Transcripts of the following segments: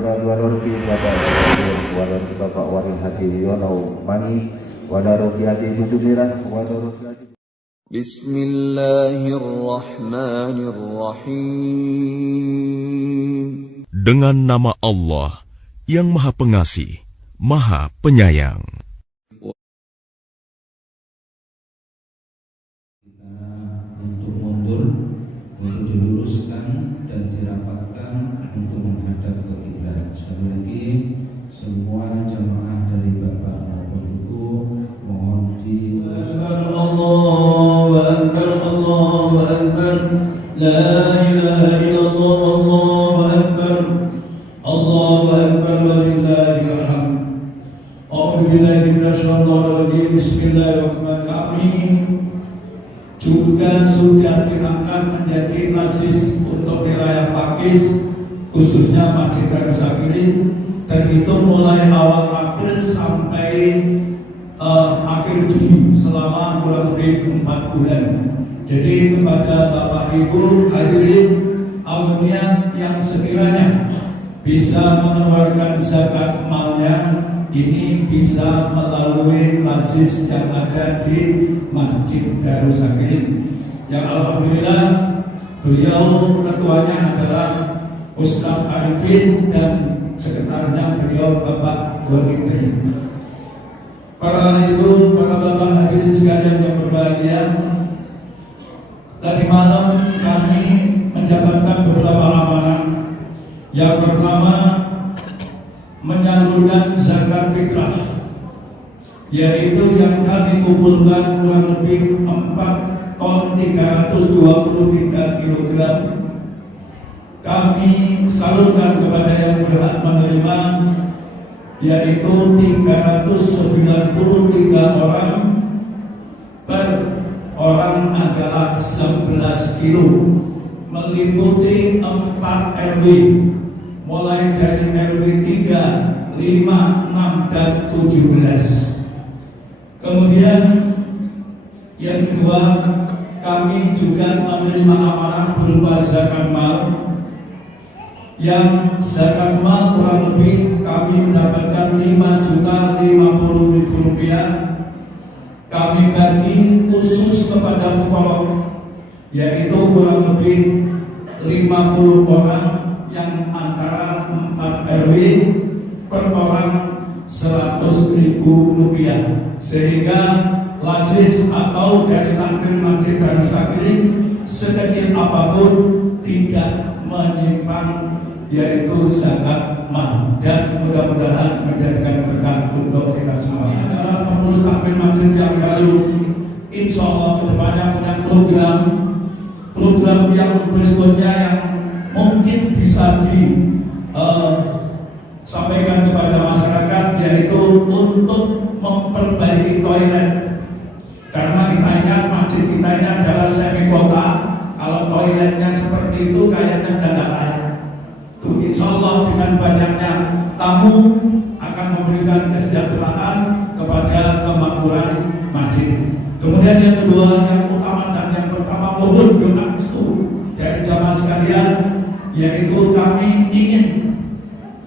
surat warorti pada warorti bapak warin hati yonau mani wadaroti hati susumiran wadaroti hati. Bismillahirrahmanirrahim. Dengan nama Allah yang Maha Pengasih, Maha Penyayang. Untuk mundur, untuk diluruskan dan dirapatkan untuk menghadap ke kiblat. Sekali lagi, semua jamaah dari bapak maupun ibu mohon diluruskan. Allahu Akbar, Allahu Akbar, la ilaha illallah, Allahu Akbar, Allahu Akbar, walillahil hamd. A'udzu billahi minasyaitonir rajim. Bismillahirrahmanirrahim. Juga sudah diangkat menjadi masis untuk wilayah Pakis, khususnya Masjid Darus Sakirin, terhitung mulai awal April sampai akhir Juli, selama kurang lebih 4 bulan. Jadi kepada Bapak Ibu hadirin aulia yang sekiranya bisa mengeluarkan zakat malnya, ini bisa melalui masis yang ada di Masjid Darus Sakirin, yang alhamdulillah beliau ketuanya adalah Ustaz Arifin dan sekretarisnya beliau Bapak Golitri. Para ibu, para bapak hadirin sekalian yang berbahagia, tadi malam kami mendapatkan beberapa amanah. Yang pertama, menyalurkan zakat fitrah, yaitu yang kami kumpulkan kurang lebih 4 ton 323 kg. Kami salurkan kepada yang berhak menerima, yaitu 393 orang, per orang adalah 11 kilo, meliputi 4 RW, mulai dari RW 3, 5, 6, dan 17. Kemudian yang kedua, kami juga menerima amanah berupa zakat mal, yang zakat mal kurang lebih kami mendapatkan 5.050.000 rupiah. Kami bagi khusus kepada pokok, yaitu kurang lebih 50 orang yang antara 4 RW, per orang 100.000 rupiah, sehingga lasis atau dari takmir Masjid Darus Sakirin sekecil apapun tidak menyimpan yaitu zakat mal, dan mudah-mudahan menjadikan berkah untuk kita semua. Adalah pengurus takmir masjid yang baru, insya Allah kedepannya punya program yang berikutnya yang mungkin bisa disampaikan kepada masyarakat, yaitu untuk memperbaiki toilet. Karena kita ingat masjid kita ini adalah semi kota, kalau toiletnya seperti itu kayaknya tidak layak. Insya Allah dengan banyaknya tamu akan memberikan kesejahteraan kepada kemakmuran masjid. Kemudian yang kedua, yang utama dan yang pertama, mohon doa restu dari jamaah sekalian, yaitu kami ingin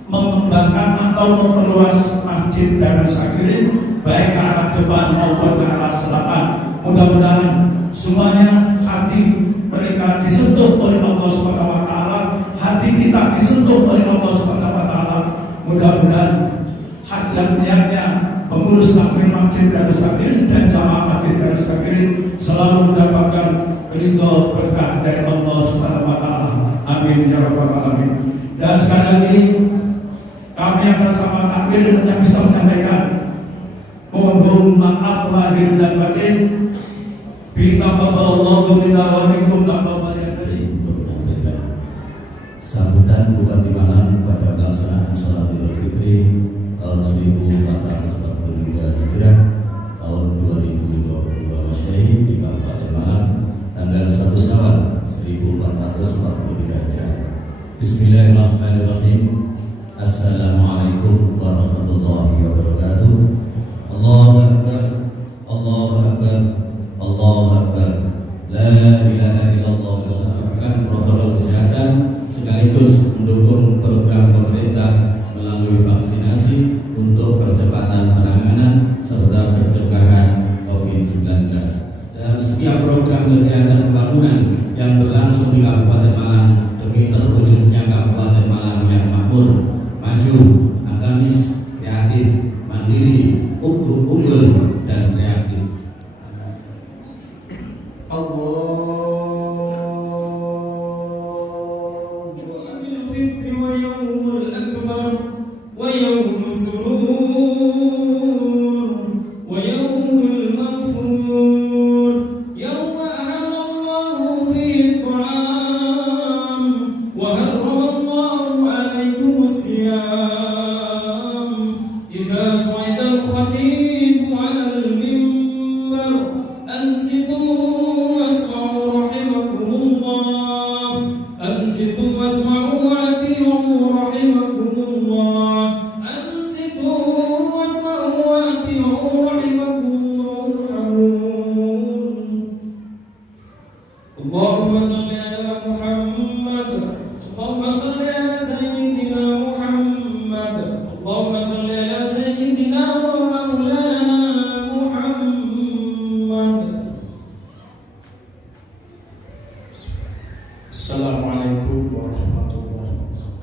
mengembangkan atau memperluas Masjid Darus Sakirin baik ke arah depan maupun ke arah selatan. Mudah-mudahan semuanya hati mereka disentuh oleh Allah Subhanahu wa taala, hati kita disentuh oleh Allah Subhanahu wa taala. Mudah-mudahan hajat niatnya pengurus takmir Masjid Darus Sakirin dan jamaah Masjid Darus Sakirin selalu mendapatkan ridho berkah dari Allah Subhanahu wa taala. Amin ya rabbal alamin. Dan sekali lagi kami yang bersama takmir hanya bisa menyampaikan mohon maaf lahir dan batin. Bitaqabbalallahu minna wa minkum taqabbal ya karim. Untuk menyampaikan sambutan buka timbangan pada pelaksanaan Salat Idul Fitri tahun 1443 Hijrah tahun 2022 Masehi di Kabupaten Malang tanggal 1 Syawal 1443 Hijrah. Bismillahirrahmanirrahim. Assalamualaikum warahmatullahi wabarakatuh. Allahu Akbar, Allahu Akbar, Allahu Akbar. La ilaha illallah. menerapkan protokol kesehatan sekaligus mendukung program pemerintah melalui vaksinasi untuk percepatan penanganan serta pencegahan COVID-19. Dalam setiap program kegiatan pembangunan yang berlangsung di Kabupaten Malang demi terwujudnya Kabupaten Malang yang makmur, maju, agamis, kreatif, mandiri, unggul, dan reaktif. Assalamualaikum warahmatullahi wabarakatuh.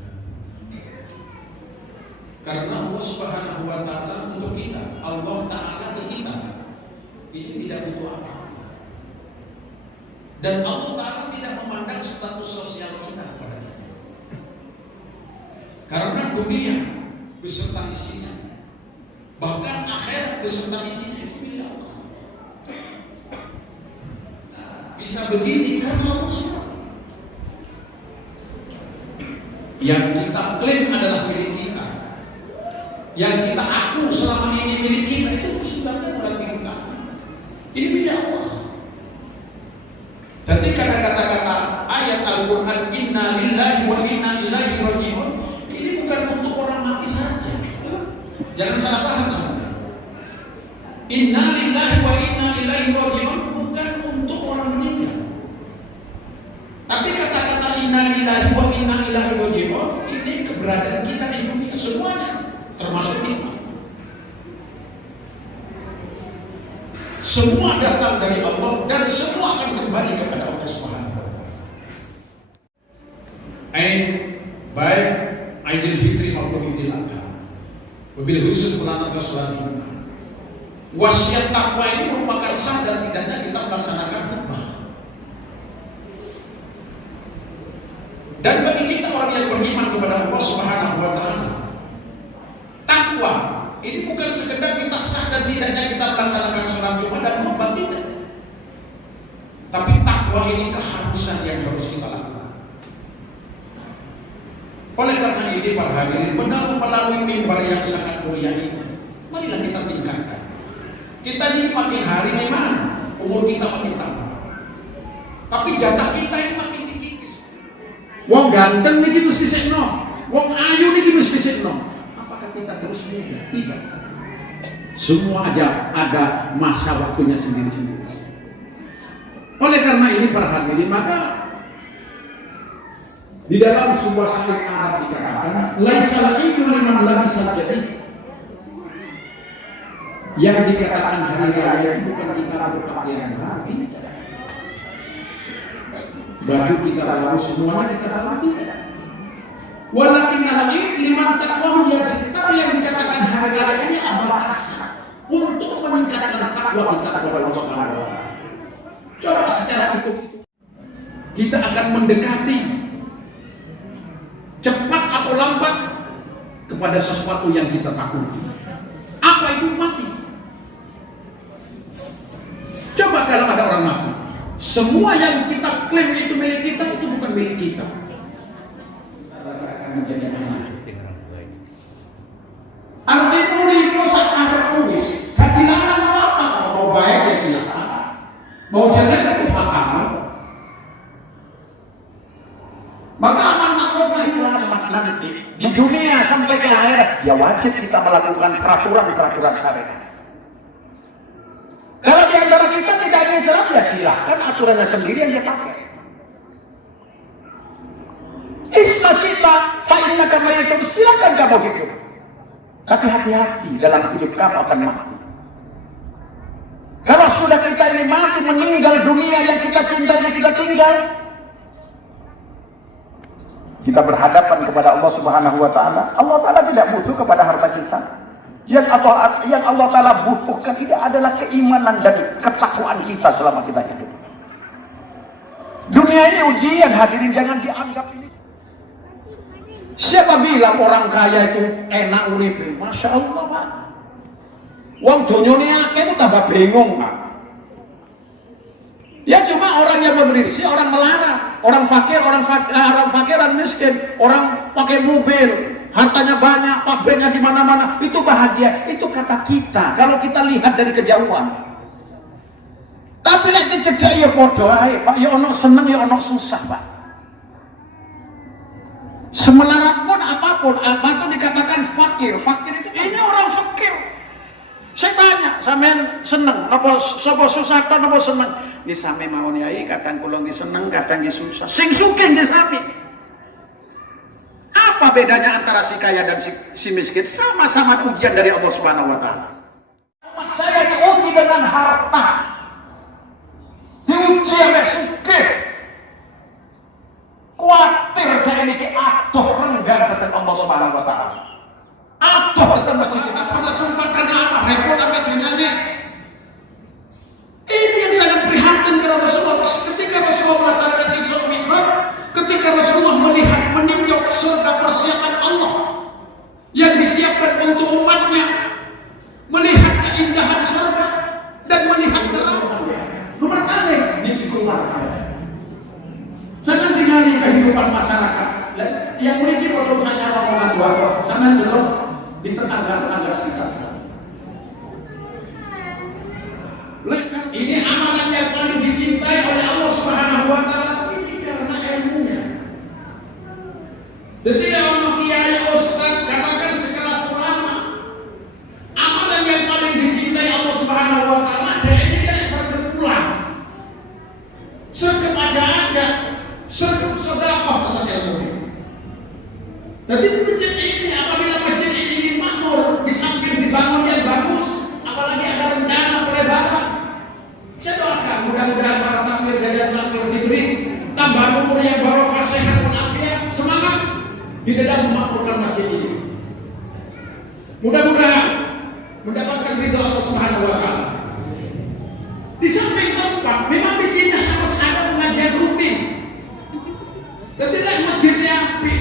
Karena Allah Subhanahu wa taala untuk kita, Allah taala ke kita. Ini tidak butuh apa. Dan Allah taala tidak memandang status sosial kita kepada kita. Karena dunia beserta isinya, bahkan akhirat beserta isinya itu milik Allah. Nah, bisa begini karena Allah SWT. Yang kita klaim adalah milik kita, yang kita aku selama ini milik kita, itu sebenarnya bukan milik kita. Ini milik Allah. Jadi kata-kata ayat Al-Quran Inna lillahi wa inna ilaihi raji'un, ini bukan untuk orang mati saja. Jangan salah paham saudara. Inna lillahi wa inna ilaihi raji'un bukan untuk orang meninggal. Tapi kata-kata inna lillahi wa inna ilaihi raji'un ini keberadaan kita di dunia semuanya, termasuk iman. Semua datang dari Allah dan semua akan kembali kepada Allah Subhanahu wa taala. Baik Idul Fitri maupun Idul Adha. Wabil khusus melaksanakan sholat Jumat. Wasiat takwa ini merupakan sah dan tidaknya kita melaksanakan khutbah. Dan bagi kita orang yang beriman kepada Allah Subhanahu wa taala, takwa ini bukan sekedar kita sah dan tidaknya kita melaksanakan sholat Jumat dan khutbah, tidak. Tapi takwa ini keharusan yang harus kita lakukan. Oleh karena ini para hadirin, benar melalui mimbar yang sangat mulia ini, marilah kita tingkatkan. Kita ini makin hari memang umur kita makin tambah, tapi jatah kita ini makin dikikis. Wong ganteng niki mesti sekno, wong ayu niki mesti sekno. Apakah kita terus muda? Tidak. Semua aja ada masa waktunya sendiri-sendiri. Oleh karena ini para hadirin, maka di dalam sebuah syair Arab dikatakan, laisal idu liman labisal jadi. Yang dikatakan hari raya itu bukan kita berpakaian hati, baju kita lalu semuanya kita hati. Walakin al-id liman taqwa yazid. Tapi yang dikatakan hari raya ini adalah asal untuk meningkatkan takwa kita kepada Allah Subhanahu wa taala. Coba secara hitung kita akan mendekati cepat atau lambat kepada sesuatu yang kita takuti. Apa itu mati? Coba kalau ada orang mati, semua yang kita klaim itu milik kita, itu bukan milik kita. Akan menjadi anak. Artinya itu sangat tulis. Kehilangan apa? Mau baik ya silakan. Mau jelek itu hak kamu. Maka aman makruf nanti di dunia sampai ke akhirat, ya wajib kita melakukan peraturan-peraturan syariat. Kalau di antara kita tidak ada Islam, ya silahkan aturannya sendiri yang dia pakai. sita fa innaka mayitun, silakan kamu hidup. Tapi hati-hati, dalam hidup kamu akan mati. Kalau sudah kita ini mati, meninggal, dunia yang kita cintai ini kita tinggal, kita berhadapan kepada Allah Subhanahu wa Ta'ala. Allah Ta'ala tidak butuh kepada harta kita. Yang Allah Ta'ala butuhkan ini adalah keimanan dan ketakwaan kita selama kita hidup. Dunia ini ujian, hadirin, jangan dianggap ini. Siapa bilang orang kaya itu enak uripnya? Masya Allah, Pak. Wong dunia akeh itu tambah bingung, Pak. Ya cuma orang yang berisi, orang melarang, orang fakir, orang miskin, orang pakai mobil, hartanya banyak, pabriknya di mana-mana, itu bahagia. Itu kata kita. Kalau kita lihat dari kejauhan. Tapi nek dicedak ya padha ae, Pak. Ya ono seneng, ya ono susah, Pak. Semelarat pun apapun, apa itu dikatakan fakir. Fakir itu ini orang fakir. Saya tanya, sampean seneng napa sapa susah ta napa seneng? Nggih sami mawon yai, kadang kula nggih seneng, kadang nggih susah. Sing sugih nggih sami. Apa bedanya antara si kaya dan si miskin? Sama-sama ujian dari Allah Subhanahu wa Ta'ala. Umat saya diuji dengan harta. Diuji oleh sugih. Kuatir dari niki atuh renggang datang Allah Subhanahu wa Ta'ala. Atuh datang masjid kita pernah sumpah karena apa? Repot apa dunyanya? Ini yang sangat prihatin karena Rasulullah ketika Rasulullah melaksanakan Isra Mi'raj, ketika Rasulullah melihat meninjau surga persiapan Allah yang disiapkan untuk umatnya, melihat keindahan surga dan melihat neraka. Nomor kali niki keluarga. Jangan tinggali kehidupan masyarakat. Yang memiliki urusannya orang tua, jangan dulu di tetangga-tetangga sekitar. Ini amalan yang paling dicintai oleh Allah Subhanahu wa Ta'ala. Ini karena ilmunya. Dan tidak orang kiai, ustaz, katakan sekelas ulama. Amalan yang paling dicintai Allah Subhanahu wa Ta'ala dan ini tidak sergap pulang, sergap aja, sergap sedekah tentang ilmu. Jadi masjid ini apabila masjid ini makmur, di samping dibangun yang bagus, apalagi ada rencana pelebaran. Saya doakan mudah-mudahan para takmir dan takmir diberi tambah umur yang barokah, sehat walafiat, semangat di dalam memakmurkan masjid ini. Mudah-mudahan mendapatkan ridho Allah Subhanahu wa Ta'ala. Di samping tempat, memang di sini harus ada pengajian rutin. Dan tidak masjidnya api,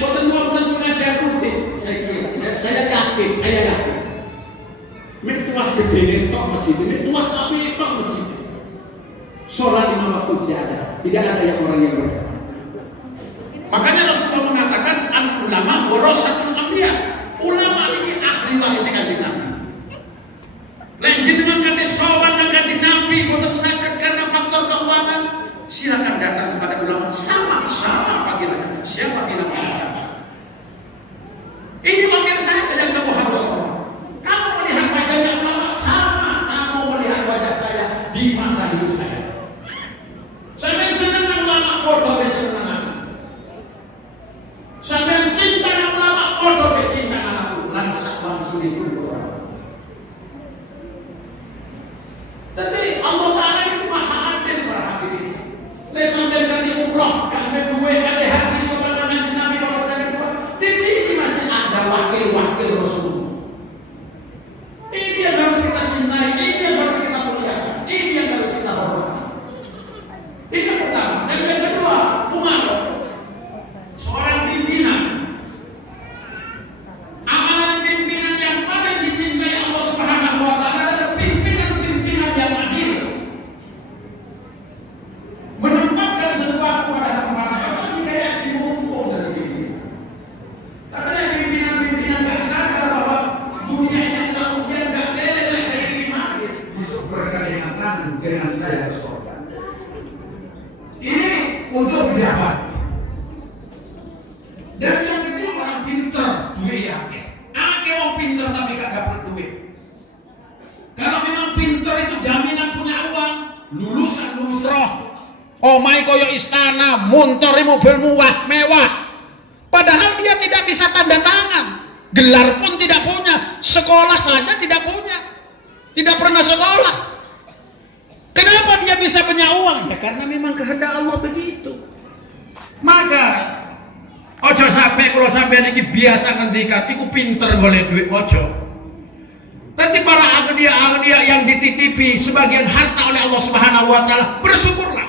boten pengajian rutin. Saya yakin. Tuas gede tok masjid ini, tuas api tok masjid. Sholat lima waktu tidak ada yang orang yang berjamaah. Makanya Rasulullah mengatakan al ulama warasatul anbiya. Ulama ini ahli waris kanjeng Nabi. Lain jenengan kate sawan dan kate Nabi boten saged karena faktor keuangan, silakan datang kepada ulama sama fadilah. Siapa bilang tidak sama? Ini wakil saya yang kamu harus tahu. Kamu melihat wajahnya ulama sama kamu melihat wajah saya di masa hidup saya. Saya senang ulama bodoh senang aku. Saya cinta ulama bodoh cinta anakku. Langsung itu. Jadi Allah Ta'ala itu maha adil para hadirin. Saya sampai kali umroh, kali duit, kali haji, sholat dengan Nabi Muhammad. Di sini masih ada wakil-wakil Rasulullah. Ini yang harus kita cintai, ini yang harus kita muliakan, ini yang harus kita hormati. Ini yang pertama. Dan yang kedua, Umar, seorang pimpinan. Amalan pimpinan yang paling dicintai Allah Subhanahu wa Ta'ala adalah pimpinan-pimpinan yang adil. Menempatkan sesuatu pada tempatnya. Tapi kayak si mumpung dari pimpinan. Karena pimpinan-pimpinan gak sadar bahwa dunia ini adalah ujian gak leleh kayak gimana. Masuk berkaitan dengan saya surga. Ini untuk pejabat. Dan yang itu orang pintar, duit yakin. Ada orang pintar tapi kagak berduit. Kalau memang pintar itu jaminan punya uang, lulus roh. Oh my koyo istana, montore mobil mewah. Padahal dia tidak bisa tanda tangan, gelar pun tidak punya, sekolah saja tidak punya, tidak pernah sekolah. Kenapa dia bisa punya uang? Ya karena memang kehendak Allah begitu. Maka ojo sampai kalau sampai niki biasa ngendikan iku pinter boleh duit ojo. Tapi para agnia yang dititipi sebagian harta oleh Allah Subhanahu wa taala, bersyukurlah.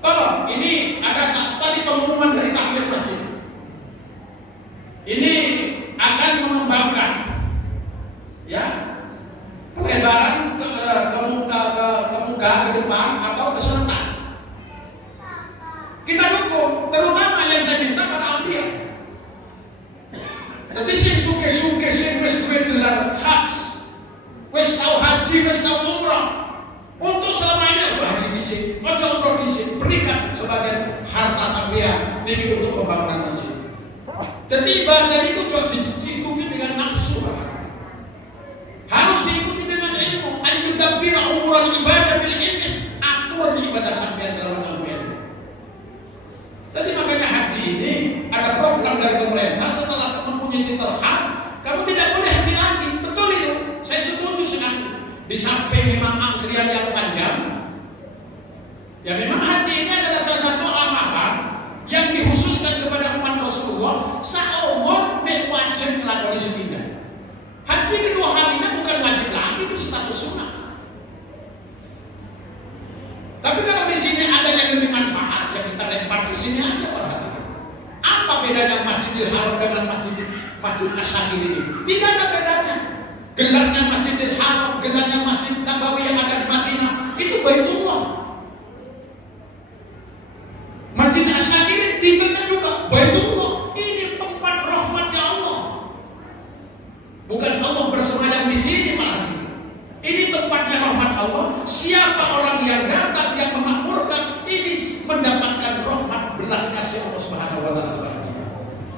Tolong, ini ada tadi pengumuman dari takmir masjid. Ini akan mengembangkan ya pelebaran ke muka ke depan atau ke selatan. Kita dukung, terutama yang saya minta para ambiya. Jadi sing suke sing wis duwe gelar haji, wis tau haji, wis tau umrah, untuk selamanya ojo haji dhisik, ojo umrah dhisik, berikan sebagian harta sampeyan niki untuk pembangunan masjid. Jadi ibadah itu diikuti dengan nafsu, harus diikuti dengan ilmu. Ayu dabbira umuran ibadah bil ilmi, atur ibadah sampeyan dalam ilmu. Jadi makanya haji ini ada program dari pemerintah. Setelah kamu punya terhad, kamu tidak boleh haji lagi. Betul itu, saya setuju sekali. Di samping memang antrian yang panjang, ya memang haji ini adalah salah satu amalan yang dikhususkan kepada umat Rasulullah. Seumur wajib melakoni sepindah. Haji kedua kalinya bukan wajib lagi, itu status sunnah. Tapi kalau di sini ada yang lebih manfaat, ya kita lempar di sini aja perhatikan. Apa bedanya Masjidil Haram dengan Masjid As-Sakin ini? Tidak ada bedanya. Gelarnya Masjidil Haram, gelarnya Masjid Nabawi yang ada di Madinah, itu Baitullah. Masjid As-Sakin titelnya juga Baitullah. Ini tempat rahmatnya Allah. Bukan Allah bersemayam di sini malah ini. Ini tempatnya rahmat Allah. Siapa orang yang datang yang memakmurkan ini mendapatkan rahmat belas kasih Allah Subhanahu wa taala.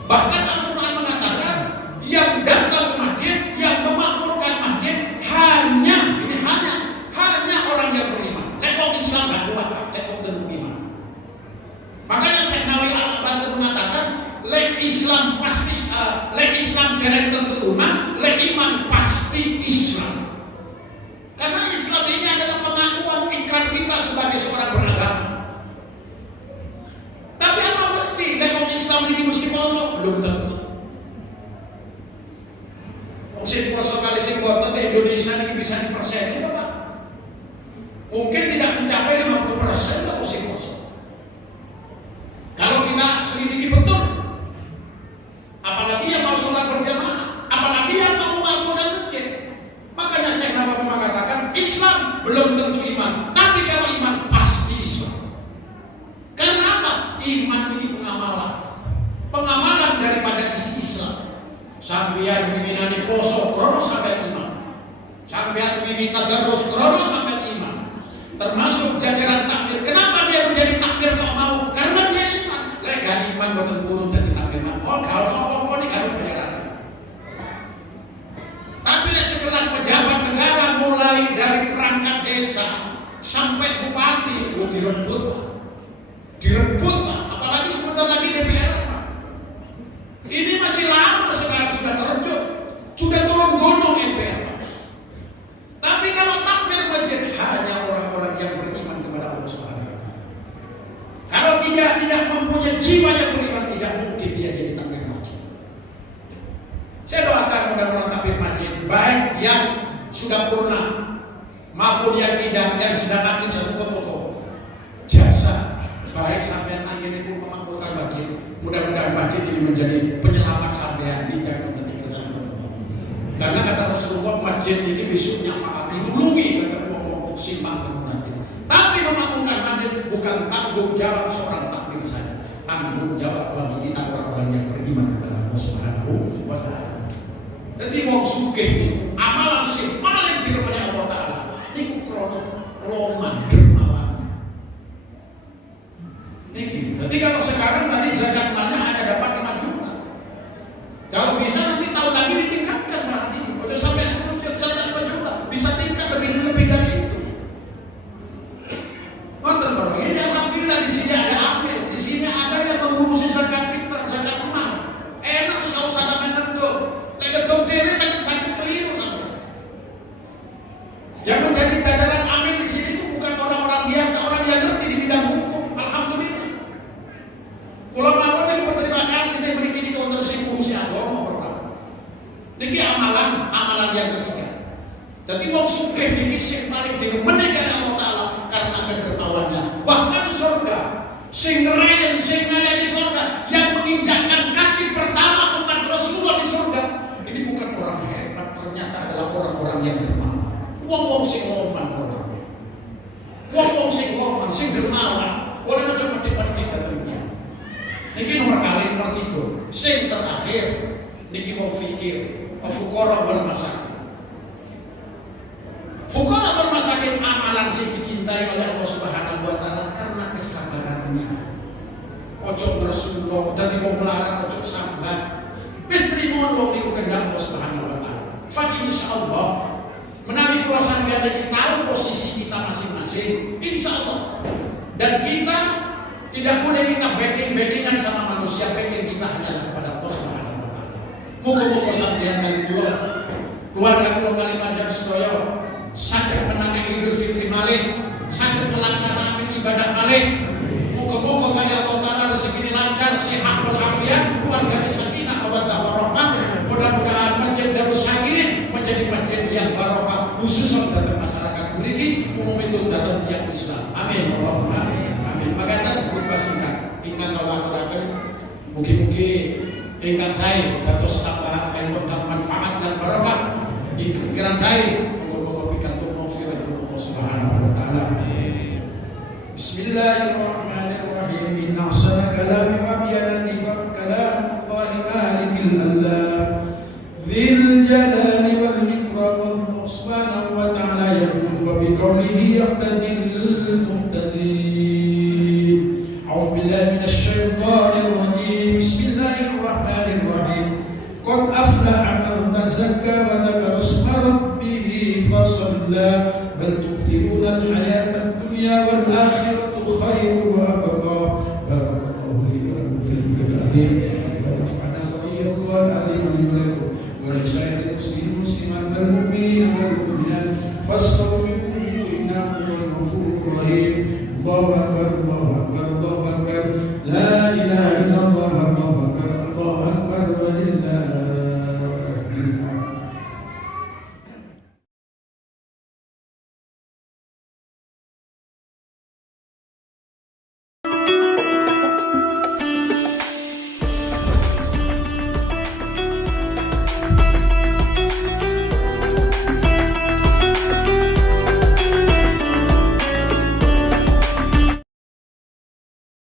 Bahkan Al-Qur'an mengatakan yang datang ke masjid, yang memakmurkan masjid hanya orang yang beriman. Lekok Islam enggak kuat, lekok beriman. Makanya Syekh Nawawi Al-Albani mengatakan lek Islam pasti lek Islam dereng tentu umat, lek iman pasti Islam. Karena Islam ini adalah pengakuan ikrar kita sebagai seorang beragama. Tapi apa mesti dalam Islam ini mesti poso? Belum tentu. Sing poso kali sing boten di Indonesia ini bisa diperseni apa? Mungkin tidak mencapai 50% lah sing poso. Kalau kita selidiki betul, apalagi yang mau sholat berjamaah, apalagi yang mau mengamalkan masjid. Makanya Syekh Nawawi mengatakan Islam belum tentu iman, tapi kalau iman pasti Islam. Karena apa? Iman ini pengamalan daripada isi Islam. Sampeyan minani poso krono sampai iman, sampeyan minta tadarus krono sampai iman. Termasuk jajaran takbir. Kenapa dia menjadi takbir kok mau? Karena dia iman. Lega iman boten purun jadi takbir. Oh kalau apa-apa ini harus bayaran. Tapi sekelas pejabat negara mulai dari perangkat desa sampai bupati direbut Pak. Apalagi sebentar lagi DPR Pak. Ini masih lama sekarang sudah terjun, sudah turun gunung DPR Pak. Tapi kalau takbir masjid hanya orang-orang yang beriman kepada Allah Subhanahu wa taala. Kalau tidak mempunyai jiwa yang beriman, tidak mungkin dia jadi takbir masjid. Saya doakan mudah-mudahan takbir masjid baik yang sudah purna maupun yang tidak, yang sedang aktif satu pokok jasa baik sampai angin itu memakmurkan masjid. Mudah-mudahan masjid ini menjadi penyelamat sampean di jalan ketika sana. Karena kata Rasulullah masjid ini besoknya faat dilulungi kata pokok simpang masjid. Tapi memakmurkan masjid bukan tanggung jawab seorang takbir saja, tanggung jawab bagi kita orang-orang yang beriman kepada Allah Subhanahu wa taala. Jadi wong sugih niku amalan sing paling direpani Allah taala niku krono loman dermawan. Niki. Jadi kalau sekarang tadi zakat malnya hanya dapat 5 juta. Kalau bisa nanti tahun lagi ditingkatkan berarti. Kalau sampai 10 juta, 5 juta, bisa tingkat lebih dari itu. Nonton ini alhamdulillah di sini ada amil, di sini ada yang mengurusi zakat fitrah, zakat mal. Jadi wong sugih ini sing paling diremeni karo Allah Taala karena kedermawannya. Bahkan surga sing ngeren sing ngayani surga yang menginjakkan kaki pertama umat Rasulullah di surga ini bukan orang hebat, ternyata adalah orang-orang yang dermawan. Wong sing ngoman orang. Wong sing ngoman sing dermawan. Ora cuma depan kita ternyata. Niki nomor kali nomor 3. Sing terakhir niki mau fikir fuqara wal masakin. Fuqara wal masakin amalan sing dicintai oleh Allah Subhanahu wa taala karena kesabarannya. Ojo Rasulullah dadi wong larang ojo sabar. Wis trimo wong niku kendang Allah Subhanahu wa taala. Fa insyaallah menawi kula sampeyan iki tahu posisi kita masing-masing, insyaallah. Dan kita tidak boleh kita backing-backingan sama manusia, backing kita hanya kepada Allah Subhanahu wa taala. Muga-muga sampeyan kali kula keluarga kula kali panjang sedaya saged menangi Idul Fitri malih, saged melaksanakan ibadah malih. Muga-muga kali Allah taala rezeki lancar, sehat walafiat, keluarga sakinah mawaddah warahmah. Mudah-mudahan masjid Darus Sakirin menjadi masjid yang barokah khusus untuk masyarakat mriki, umum itu datang yang Islam. Amin. Allahumma amin. Makaten berupa singkat ingkang kula aturaken mugi-mugi ingkang sae dados tambah ilmu kang manfaat dan barokah. Pikiran saya moga-moga pikantuk maghfirah Allah Subhanahu wa taala. Bismillahirrahmanirrahim. Inna ahsana kalami wa abyanan libab kalam Allahi malikil allam dzil jalali wal ikram subhanahu wa ta'ala yaqulu wa biqawlihi yaqtadil muqtadin. A'udzu billahi minasy syaithanir rajim. Bismillahirrahmanirrahim. Qad aflaha man tazakka wa dzakara isma rabbih fasalla bal tu'thiruna al-hayata ad-dunya wal akhirah